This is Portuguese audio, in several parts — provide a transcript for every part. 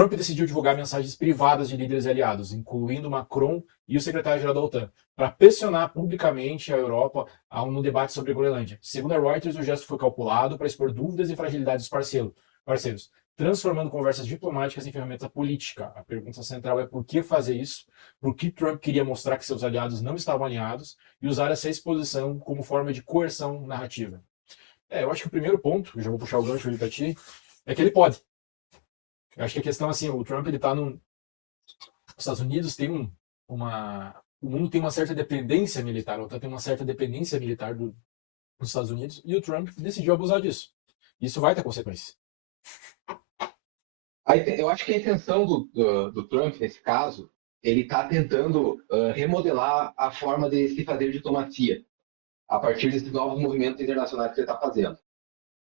Trump decidiu divulgar mensagens privadas de líderes aliados, incluindo Macron e o secretário-geral da OTAN, para pressionar publicamente a Europa no debate sobre a Groenlândia. Segundo a Reuters, o gesto foi calculado para expor dúvidas e fragilidades dos parceiros, transformando conversas diplomáticas em ferramenta política. A pergunta central é por que fazer isso? Por que Trump queria mostrar que seus aliados não estavam alinhados e usar essa exposição como forma de coerção narrativa? Eu acho que o primeiro ponto, eu já vou puxar o gancho ali para ti, é que ele pode. Eu acho que a questão, assim, o Trump, ele tá Os Estados Unidos tem o mundo tem uma certa dependência militar, ou tem uma certa dependência militar dos Estados Unidos, e o Trump decidiu abusar disso. Isso vai ter consequências. Eu acho que a intenção do Trump, nesse caso, ele está tentando remodelar a forma de se fazer diplomacia a partir desses novos movimentos internacionais que ele está fazendo.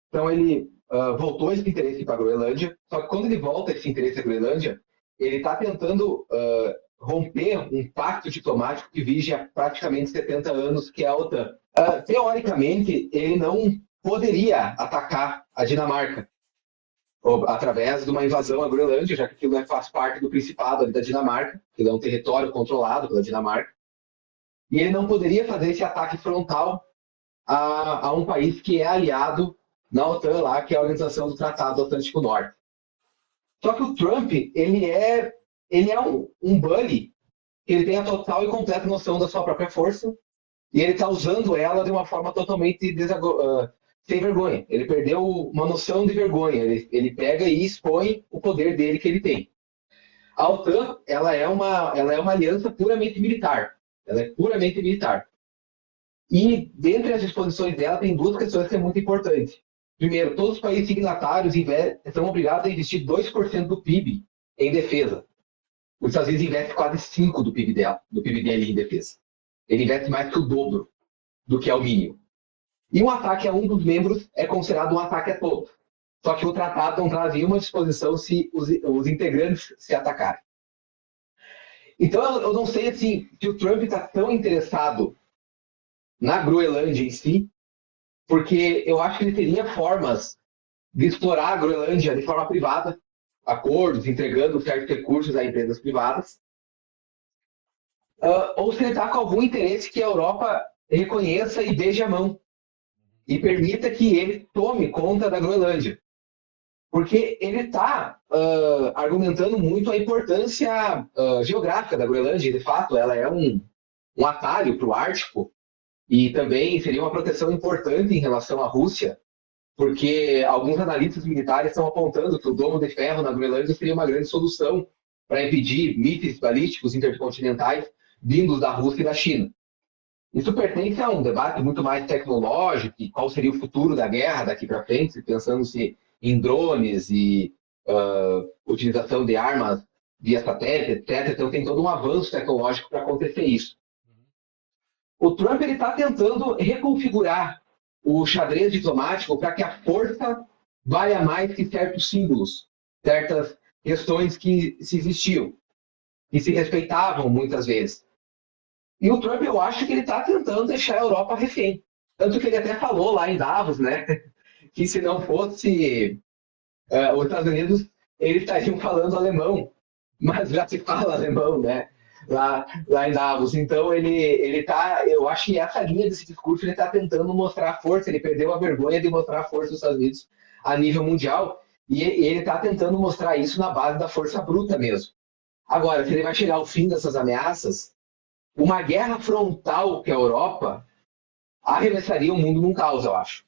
Então, ele voltou esse interesse para a Groenlândia, só que quando ele volta esse interesse à Groenlândia, ele está tentando romper um pacto diplomático que vige há praticamente 70 anos, que é a OTAN. Teoricamente, ele não poderia atacar a Dinamarca através de uma invasão à Groenlândia, já que aquilo faz parte do Principado da Dinamarca, que é um território controlado pela Dinamarca, e ele não poderia fazer esse ataque frontal a um país que é aliado na OTAN, lá, que é a Organização do Tratado do Atlântico Norte. Só que o Trump, ele é um bully, que ele tem a total e completa noção da sua própria força, e ele está usando ela de uma forma totalmente sem vergonha. Ele perdeu uma noção de vergonha. Ele pega e expõe o poder dele que ele tem. A OTAN, ela é uma aliança puramente militar. Ela é puramente militar. E, dentre as disposições dela, tem duas questões que são muito importantes. Primeiro, todos os países signatários são obrigados a investir 2% do PIB em defesa. Os Estados Unidos investem quase 5% do PIB dele em defesa. Ele investe mais que o dobro do que é o mínimo. E um ataque a um dos membros é considerado um ataque a todos. Só que o tratado não traz nenhuma disposição se os integrantes se atacarem. Então, eu não sei assim, se o Trump está tão interessado na Groenlândia em si, porque eu acho que ele teria formas de explorar a Groenlândia de forma privada, acordos, entregando certos recursos a empresas privadas, ou se ele está com algum interesse que a Europa reconheça e beije a mão e permita que ele tome conta da Groenlândia. Porque ele está argumentando muito a importância geográfica da Groenlândia. De fato, ela é um atalho para o Ártico e também seria uma proteção importante em relação à Rússia, porque alguns analistas militares estão apontando que o domo de ferro na Groenlândia seria uma grande solução para impedir mísseis balísticos intercontinentais vindos da Rússia e da China. Isso pertence a um debate muito mais tecnológico, e qual seria o futuro da guerra daqui para frente, pensando-se em drones e utilização de armas via satélite, etc. Então tem todo um avanço tecnológico para acontecer isso. O Trump está tentando reconfigurar o xadrez diplomático para que a força valha mais que certos símbolos, certas questões que se existiam, que se respeitavam muitas vezes. E o Trump, eu acho que ele está tentando deixar a Europa refém. Tanto que ele até falou lá em Davos, né, que se não fosse os Estados Unidos, eles estariam falando alemão, mas já se fala alemão, né, lá em Davos. Então, ele tá, eu acho que essa linha desse discurso, ele está tentando mostrar a força, ele perdeu a vergonha de mostrar a força dos Estados Unidos a nível mundial, e ele está tentando mostrar isso na base da força bruta mesmo. Agora, se ele vai chegar ao fim dessas ameaças, uma guerra frontal que a Europa arremessaria o mundo num caos, eu acho.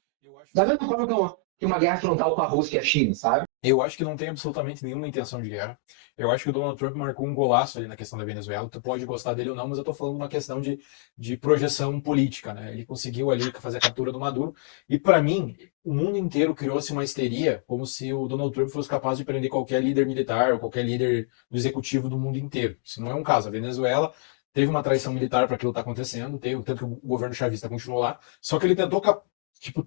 Da mesma forma que uma guerra frontal com a Rússia e a China, sabe? Eu acho que não tem absolutamente nenhuma intenção de guerra. Eu acho que o Donald Trump marcou um golaço ali na questão da Venezuela. Tu pode gostar dele ou não, mas eu tô falando uma questão de projeção política, né? Ele conseguiu ali fazer a captura do Maduro. E para mim, o mundo inteiro criou-se uma histeria, como se o Donald Trump fosse capaz de prender qualquer líder militar ou qualquer líder do executivo do mundo inteiro. Isso não é um caso. A Venezuela teve uma traição militar para aquilo que está acontecendo, tanto que o governo chavista continuou lá, só que ele tentou,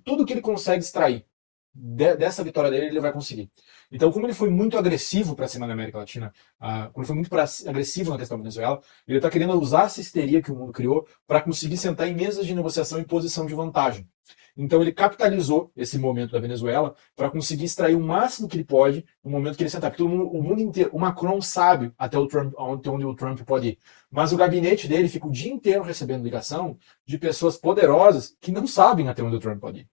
tudo que ele consegue extrair dessa vitória dele, ele vai conseguir. Então, como ele foi muito agressivo para cima da América Latina, quando ele foi muito agressivo na questão da Venezuela, ele está querendo usar essa histeria que o mundo criou para conseguir sentar em mesas de negociação em posição de vantagem. Então ele capitalizou esse momento da Venezuela para conseguir extrair o máximo que ele pode no momento que ele sentar. Porque o mundo inteiro, o Macron sabe até onde o Trump pode ir. Mas o gabinete dele fica o dia inteiro recebendo ligação de pessoas poderosas que não sabem até onde o Trump pode ir.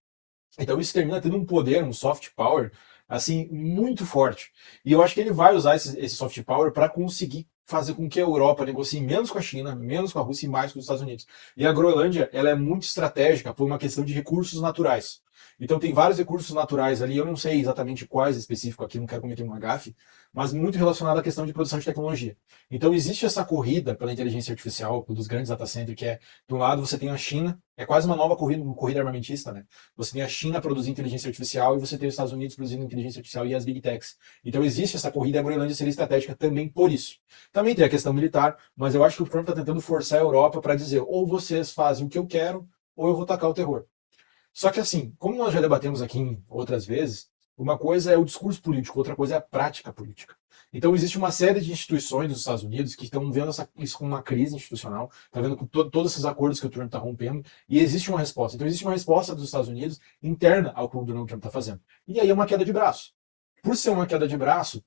Então isso termina tendo um poder, um soft power, assim, muito forte. E eu acho que ele vai usar esse soft power para conseguir fazer com que a Europa negocie menos com a China, menos com a Rússia e mais com os Estados Unidos. E a Groenlândia, ela é muito estratégica por uma questão de recursos naturais. Então tem vários recursos naturais ali, eu não sei exatamente quais específico aqui, não quero cometer uma gafe, mas muito relacionado à questão de produção de tecnologia. Então existe essa corrida pela inteligência artificial, dos grandes data centers, que é, de um lado você tem a China, é quase uma nova corrida armamentista, né? Você tem a China produzindo inteligência artificial e você tem os Estados Unidos produzindo inteligência artificial e as big techs. Então existe essa corrida e a Groenlândia seria estratégica também por isso. Também tem a questão militar, mas eu acho que o Trump está tentando forçar a Europa para dizer ou vocês fazem o que eu quero ou eu vou tacar o terror. Só que assim, como nós já debatemos aqui em outras vezes, uma coisa é o discurso político, outra coisa é a prática política. Então existe uma série de instituições dos Estados Unidos que estão vendo isso como uma crise institucional, está vendo com todos esses acordos que o Trump está rompendo, e existe uma resposta. Então existe uma resposta dos Estados Unidos interna ao que o Donald Trump está fazendo. E aí é uma queda de braço. Por ser uma queda de braço,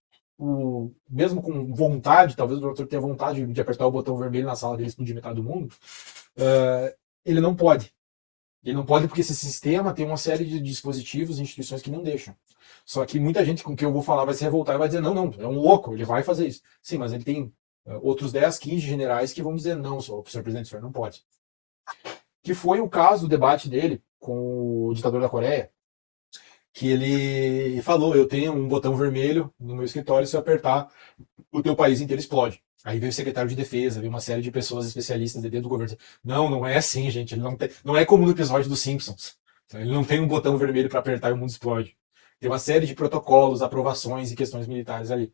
mesmo com vontade, talvez o Donald Trump tenha vontade de apertar o botão vermelho na sala dele e explodir metade do mundo, ele não pode. Ele não pode porque esse sistema tem uma série de dispositivos e instituições que não deixam. Só que muita gente com quem eu vou falar vai se revoltar e vai dizer, não, não, é um louco, ele vai fazer isso. Sim, mas ele tem outros 10, 15 generais que vão dizer, não, senhor presidente, o senhor não pode. Que foi o caso do debate dele com o ditador da Coreia, que ele falou, eu tenho um botão vermelho no meu escritório, se eu apertar, o teu país inteiro explode. Aí veio o secretário de defesa, veio uma série de pessoas especialistas de dentro do governo. Não, não é assim, gente. Ele não é como no episódio dos Simpsons. Ele não tem um botão vermelho para apertar e o mundo explode. Tem uma série de protocolos, aprovações e questões militares ali.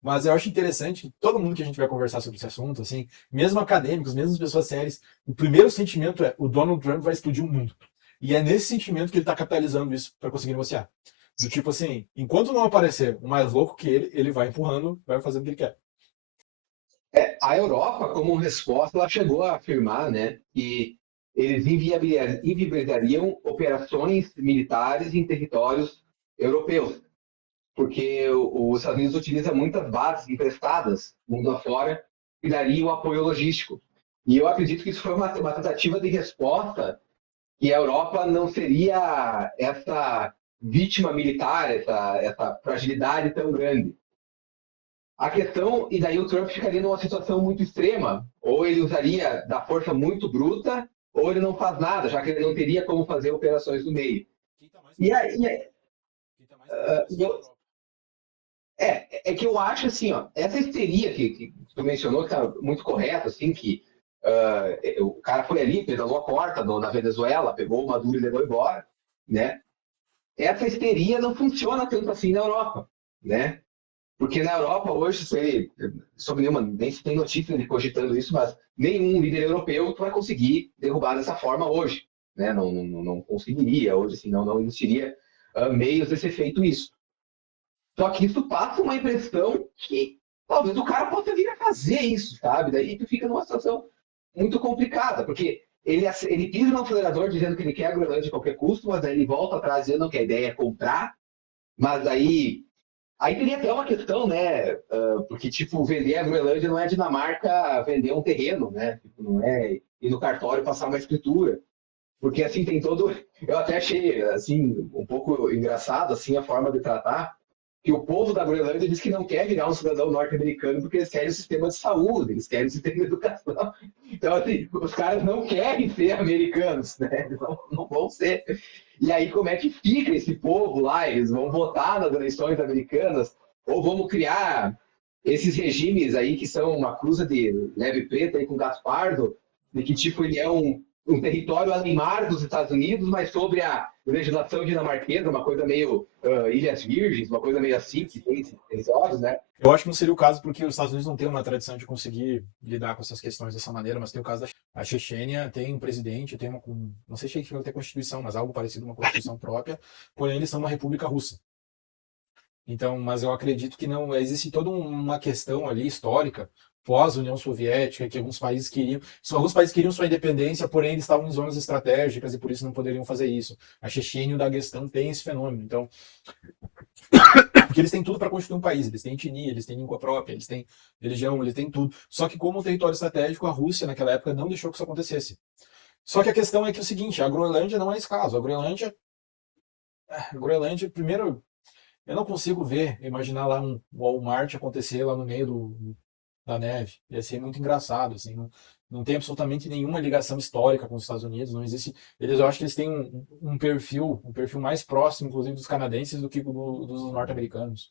Mas eu acho interessante que todo mundo que a gente vai conversar sobre esse assunto, assim, mesmo acadêmicos, mesmo pessoas sérias, o primeiro sentimento é o Donald Trump vai explodir o mundo. E é nesse sentimento que ele está capitalizando isso para conseguir negociar. Do tipo assim, enquanto não aparecer um mais louco que ele vai empurrando, vai fazendo o que ele quer. A Europa, como resposta, ela chegou a afirmar, né, que eles inviabilizariam operações militares em territórios europeus, porque os Estados Unidos utiliza muitas bases emprestadas mundo afora e daria o apoio logístico. E eu acredito que isso foi uma tentativa de resposta que a Europa não seria essa vítima militar, essa fragilidade tão grande. A questão, e daí o Trump ficaria numa situação muito extrema, ou ele usaria da força muito bruta, ou ele não faz nada, já que ele não teria como fazer operações no meio. E aí, é que eu acho assim, ó, essa histeria que tu mencionou, que está muito correta, assim, que o cara foi ali, pedalou a porta na Venezuela, pegou o Maduro e levou embora, né? Essa histeria não funciona tanto assim na Europa, né? Porque na Europa hoje, sobre nenhuma, nem se tem notícia de cogitando isso, mas nenhum líder europeu vai conseguir derrubar dessa forma hoje, né? Não conseguiria hoje, assim, não existiria meios de ser feito isso. Só que isso passa uma impressão que talvez o cara possa vir a fazer isso, sabe? Daí tu fica numa situação muito complicada, porque ele pisa no acelerador dizendo que ele quer a Groenlândia a qualquer custo, mas aí ele volta atrás dizendo que a ideia é comprar, mas aí teria até uma questão, né? Porque, tipo, vender a Groenlândia não é a Dinamarca vender um terreno, né? Tipo, não é ir no cartório passar uma escritura. Porque, assim, tem todo... Eu até achei, assim, um pouco engraçado, assim, a forma de tratar, que o povo da Groenlândia diz que não quer virar um cidadão norte-americano porque eles querem o sistema de saúde, eles querem o sistema de educação. Então, assim, os caras não querem ser americanos, né? Eles não vão ser. E aí, como é que fica esse povo lá? Eles vão votar nas eleições americanas? Ou vamos criar esses regimes aí que são uma cruza de neve preta aí com gato pardo, de que, tipo, ele é um território alemar dos Estados Unidos, mas sobre a legislação dinamarquesa, uma coisa meio Ilhas Virgens, uma coisa meio assim, que tem esses territórios, né? Eu acho que não seria o caso porque os Estados Unidos não têm uma tradição de conseguir lidar com essas questões dessa maneira, mas tem o caso da a Chechênia, tem um presidente, tem não sei se chega a ter constituição, mas algo parecido com uma constituição própria, porém eles são uma república russa. Então, mas eu acredito que não existe toda uma questão ali histórica pós-União Soviética, que alguns países queriam sua independência, porém eles estavam em zonas estratégicas e por isso não poderiam fazer isso. A Chechênia e o Daguestão têm esse fenômeno. Então, porque eles têm tudo para constituir um país, eles têm etnia, eles têm língua própria, eles têm religião, eles têm tudo. Só que como território estratégico, a Rússia naquela época não deixou que isso acontecesse. Só que a questão é que é o seguinte, a Groenlândia não é esse caso. A Groenlândia, primeiro, eu não consigo imaginar lá um Walmart acontecer lá no meio da neve. Ia ser muito engraçado, assim, não tem absolutamente nenhuma ligação histórica com os Estados Unidos, não existe. Eu acho que eles têm um perfil mais próximo, inclusive, dos canadenses do que dos norte-americanos.